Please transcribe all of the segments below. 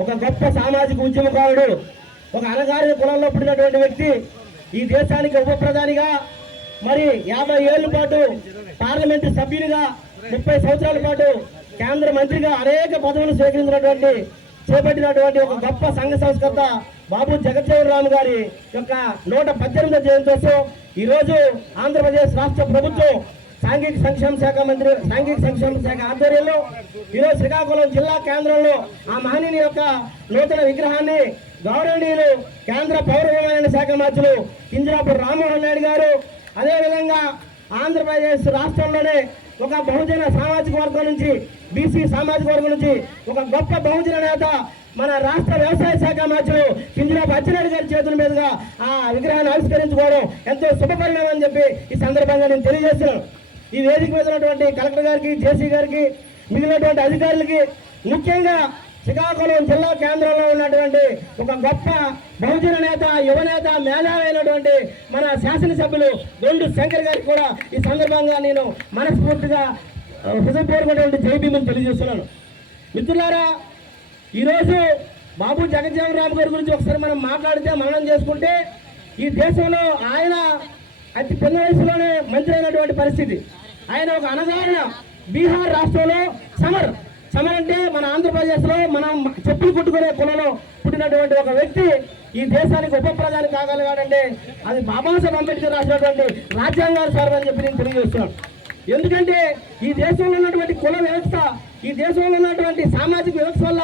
ఒక గొప్ప సామాజిక ఉద్యమకారుడు ఒక అనగారిన కులంలో పుట్టినటువంటి వ్యక్తి ఈ దేశానికి ఉప ప్రధానిగా మరి యాభై ఏళ్ళ పాటు పార్లమెంటు సభ్యునిగా ముప్పై సంవత్సరాల పాటు కేంద్ర మంత్రిగా అనేక పదవులు స్వీకరించినటువంటి చేపట్టినటువంటి ఒక గొప్ప సంఘ సంస్కర్త బాబు జగజ్జీవన్ గారి యొక్క నూట పద్దెనిమిదో జయంతోత్సవం ఈరోజు ఆంధ్రప్రదేశ్ రాష్ట్ర ప్రభుత్వం సాంఘిక సంక్షేమ శాఖ మంత్రి సాంఘిక సంక్షేమ శాఖ ఆధ్వర్యంలో ఈరోజు శ్రీకాకుళం జిల్లా కేంద్రంలో ఆ మహనీయుని యొక్క నూతన విగ్రహాన్ని గౌరవనీయులు కేంద్ర పౌర విమానయాన శాఖ మంత్రులు కింజరాపు రామ్మోహన్ నాయుడు గారు అదేవిధంగా ఆంధ్రప్రదేశ్ రాష్ట్రంలోనే ఒక బహుజన సామాజిక వర్గం నుంచి బీసీ సామాజిక వర్గం నుంచి ఒక గొప్ప బహుజన నేత మన రాష్ట్ర వ్యవసాయ శాఖ మంత్రులు కింజరాపు అచ్చెన్నాయుడు గారి చేతుల మీదుగా ఆ విగ్రహాన్ని ఆవిష్కరించుకోవడం ఎంతో శుభపరిణామం అని చెప్పి ఈ సందర్భంగా నేను తెలియజేస్తున్నాను. ఈ వేదిక మీద ఉన్నటువంటి కలెక్టర్ గారికి జేసీ గారికి మిగిలినటువంటి అధికారులకి ముఖ్యంగా శ్రీకాకుళం జిల్లా కేంద్రంలో ఉన్నటువంటి ఒక గొప్ప బహుజన నేత యువనేత మేధావైనటువంటి మన శాసనసభ్యులు దొండు శంకర్ గారికి కూడా ఈ సందర్భంగా నేను మనస్ఫూర్తిగా ఆ, జైబీమని తెలియజేస్తున్నాను. మిత్రులారా ఈరోజు బాబు జగజ్జీవన్ రామ్ గారి గురించి ఒకసారి మనం మాట్లాడితే మననం చేసుకుంటే ఈ దేశంలో ఆయన అతి చిన్న వయసులోనే మంత్రి అయినటువంటి పరిస్థితి. ఆయన ఒక అనగారిన బీహార్ రాష్ట్రంలో సమర్ సమర్ అంటే మన ఆంధ్రప్రదేశ్లో మనం చెప్పులు కుట్టుకునే కులలో పుట్టినటువంటి ఒక వ్యక్తి ఈ దేశానికి ఉప ప్రధాని కాగలిగాడంటే అది బాబాసాహెబ్ అంబేద్కర్ రాసినటువంటి రాజ్యాంగాలు సార్ అని చెప్పి నేను తెలియజేస్తున్నాను. ఎందుకంటే ఈ దేశంలో ఉన్నటువంటి కుల వ్యవస్థ ఈ దేశంలో ఉన్నటువంటి సామాజిక వ్యవస్థ వల్ల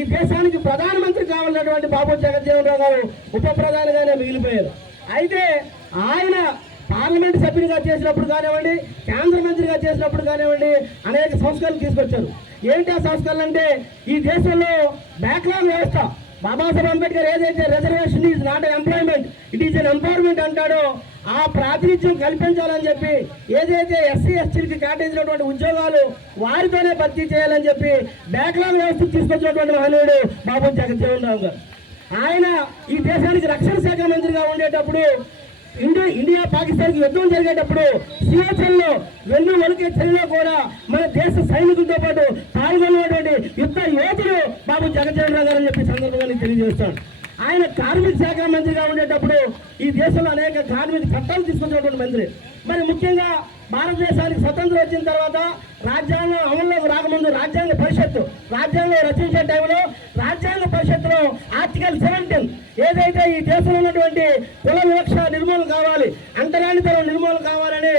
ఈ దేశానికి ప్రధానమంత్రి కావాలన్నటువంటి బాబు జగజ్జీవన్ రావు గారు ఉప ప్రధానిగానే మిగిలిపోయారు. అయితే ఆయన పార్లమెంట్ సభ్యునిగా చేసినప్పుడు కానివ్వండి కేంద్ర మంత్రిగా చేసినప్పుడు కానివ్వండి అనేక సంస్కరణలు తీసుకొచ్చారు. ఏంటి ఆ సంస్కరణలు అంటే ఈ దేశంలో బ్యాక్లాగ్ వ్యవస్థ. బాబాసాహెబ్ అంబేద్కర్ ఏదైతే reservation is not employment it is an empowerment అంటాడో ఆ ప్రాతినిధ్యం కల్పించాలని చెప్పి ఏదైతే ఎస్సీ ఎస్టీలకి కేటాయించినటువంటి ఉద్యోగాలు వారితోనే భర్తీ చేయాలని చెప్పి బ్యాక్లాగ్ వ్యవస్థ తీసుకొచ్చినటువంటి మహనీయుడు బాబు జగజ్జీవన్ రావు గారు. ఆయన ఈ దేశానికి రక్షణ శాఖ మంత్రిగా ఉండేటప్పుడు ఇండియా ఇండియా పాకిస్తాన్కి యుద్ధం జరిగేటప్పుడు సియాచల్లో వెన్ను వలికే చర్యలో కూడా మన దేశ సైనికులతో పాటు పాల్గొన్నటువంటి యుద్ధ యోధుడు బాబు జగజ్జన్ రావు గారు అని చెప్పి సందర్భంగా నేను తెలియజేస్తాను. ఆయన కార్మిక శాఖ మంత్రిగా ఉండేటప్పుడు ఈ దేశంలో అనేక కార్మిక చట్టాలు తీసుకొచ్చినటువంటి మంత్రి. మరి ముఖ్యంగా భారతదేశానికి స్వతంత్రం వచ్చిన తర్వాత రాజ్యాంగం అమల్లోకి రాకముందు రాజ్యాంగ పరిషత్తు రాజ్యాంగం రచించే టైంలో రాజ్యాంగ పరిషత్తులో ఆర్టికల్ సెవెంటీన్ ఏదైతే ఈ దేశంలో ఉన్నటువంటి కుల వివక్ష నిర్మూలన కావాలి అంటరానితనం నిర్మూలన కావాలని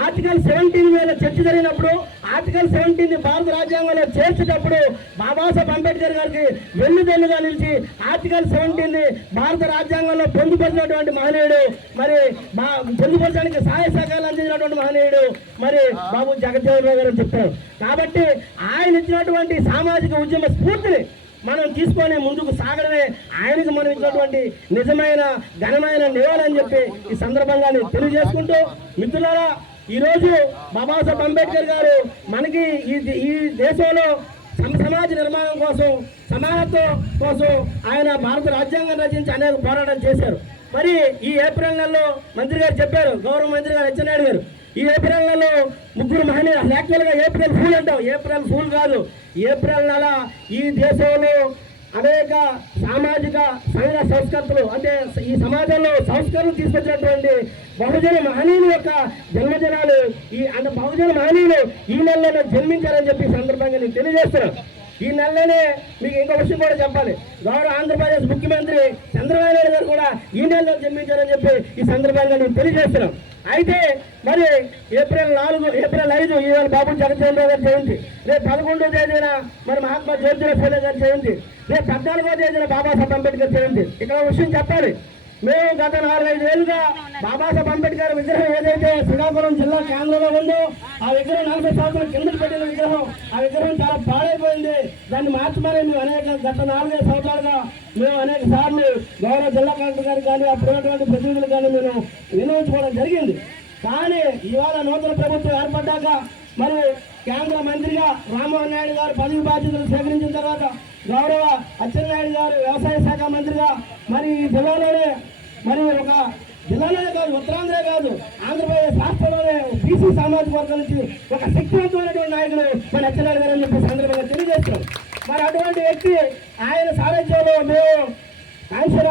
ఆర్టికల్ సెవెంటీన్ మీద చర్చ జరిగినప్పుడు ఆర్టికల్ సెవెంటీన్ భారత రాజ్యాంగంలో చేర్చేటప్పుడు బాబాసాహెబ్ అంబేద్కర్ గారికి వెన్నుదన్నుగా నిలిచి ఆర్టికల్ సెవెంటీన్ భారత రాజ్యాంగంలో పొందుపరిచినటువంటి మహనీయుడు మరి బా- పొందుపరచడానికి సహాయ సహకారాలు అందించినటువంటి మహనీయుడు మరి బాబు జగజ్జీవన్ రావు గారు చెప్తారు. కాబట్టి ఆయన ఇచ్చినటువంటి సామాజిక ఉద్యమ స్ఫూర్తిని మనం తీసుకొని ముందుకు సాగడమే ఆయనకు మనం ఇచ్చినటువంటి నిజమైన ఘనమైన నివాళని చెప్పి ఈ సందర్భంగా నేను తెలియజేసుకుంటూ మిత్రులారా ఈరోజు బాబాసాహెబ్ అంబేద్కర్ గారు మనకి ఈ ఈ దేశంలో సమాజ నిర్మాణం కోసం సమానత్వం కోసం ఆయన భారత రాజ్యాంగం రచించి అనేక పోరాటం చేశారు. మరి ఈ ఏప్రిల్ నెలలో మంత్రి గారు చెప్పారు గౌరవ మంత్రి గారు అచ్చెన్నాయుడు గారు ఈ ఏప్రిల్ నెలలో ముగ్గురు మహనీయులు యాక్చువల్గా ఏప్రిల్ ఫూల్ అంటాం ఏప్రిల్ ఫూల్ కాదు. ఏప్రిల్ నెల ఈ దేశంలో అనేక సామాజిక సంఘ సంస్కర్తలు అంటే ఈ సమాజంలో సంస్కరణలు తీసుకొచ్చినటువంటి బహుజన మహనీయుల యొక్క జన్మదినాలు ఈ అంటే బహుజన మహనీయులు ఈ నెలలో జన్మించారని చెప్పి ఈ సందర్భంగా నేను తెలియజేస్తున్నాను. ఈ నెలలోనే మీకు ఇంకో విషయం కూడా చెప్పాలి. గౌరవ ఆంధ్రప్రదేశ్ ముఖ్యమంత్రి చంద్రబాబు నాయుడు గారు కూడా ఈ నెలలో జన్మించారని చెప్పి ఈ సందర్భంగా నేను తెలియజేస్తున్నాం అయితే మరి ఏప్రిల్ నాలుగు ఏప్రిల్ ఐదు ఈవేళ బాబు జగజ్జీవన్ గారి జయంతి. రేపు పదకొండో తేదీన మరి మహాత్మా జ్యోతిరావు ఫూలే గారి జయంతి. రేపు పద్నాలుగో తేదీన బాబాసాహెబ్ అంబేద్కర్ జయంతి. ఇక్కడ విషయం చెప్పాలి. మేము గత నాలుగైదు ఏళ్ళుగా బాబాసాహెబ్ అంబేద్కర్ విగ్రహం ఏదైతే శ్రీకాకుళం జిల్లా కేంద్రంలో ఉందో ఆ విగ్రహం నలభై సంవత్సరాల కిందకి పెట్టిన విగ్రహం. ఆ విగ్రహం చాలా పాడైపోయింది. దాన్ని మార్చమని మేము అనేక గత నాలుగైదు సంవత్సరాలుగా మేము అనేక సార్లు గౌరవ జిల్లా కలెక్టర్ గారికి కానీ అప్పుడు ప్రతినిధులు కానీ మేము వినియోగించుకోవడం జరిగింది. కానీ ఇవాళ నూతన ప్రభుత్వం ఏర్పడ్డాక మరి కేంద్ర మంత్రిగా రామ్మోహన్ నాయుడు గారు పదవి బాధ్యతలు స్వీకరించిన తర్వాత గౌరవ అచ్చెన్నాయుడు గారు వ్యవసాయ శాఖ మంత్రిగా మరి ఈ జిల్లాలోనే మరి ఒక జిల్లాలోనే కాదు ఉత్తరాంధ్రే కాదు ఆంధ్రప్రదేశ్ రాష్ట్రంలోనే బీసీ సామాజిక వర్గం నుంచి ఒక శక్తివంతమైనటువంటి నాయకుడు మన అచ్చెన్నాయుడు గారు అని చెప్పి సందర్భంగా తెలియజేస్తాం మరి అటువంటి వ్యక్తి ఆయన సారథ్యంలో మేము కాంస్య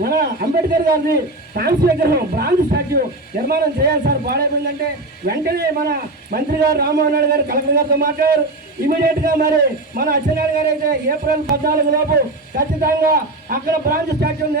మన అంబేద్కర్ గారిని కాంస్య విగ్రహం బ్రాంజ్ స్టాచ్యూ నిర్మాణం చేయాలి సార్. పాడైపోయిందంటే వెంటనే మన మంత్రి గారు రామ్మోహన్ నాయుడు గారు కలెక్టర్ గారితో మాట్లాడారు. ఇమీడియట్గా మరి మన అచ్చెన్నాయుడు గారు అయితే ఏప్రిల్ పద్నాలుగు లోపు ఖచ్చితంగా అక్కడ బ్రాంచ్ స్టాచ్యూ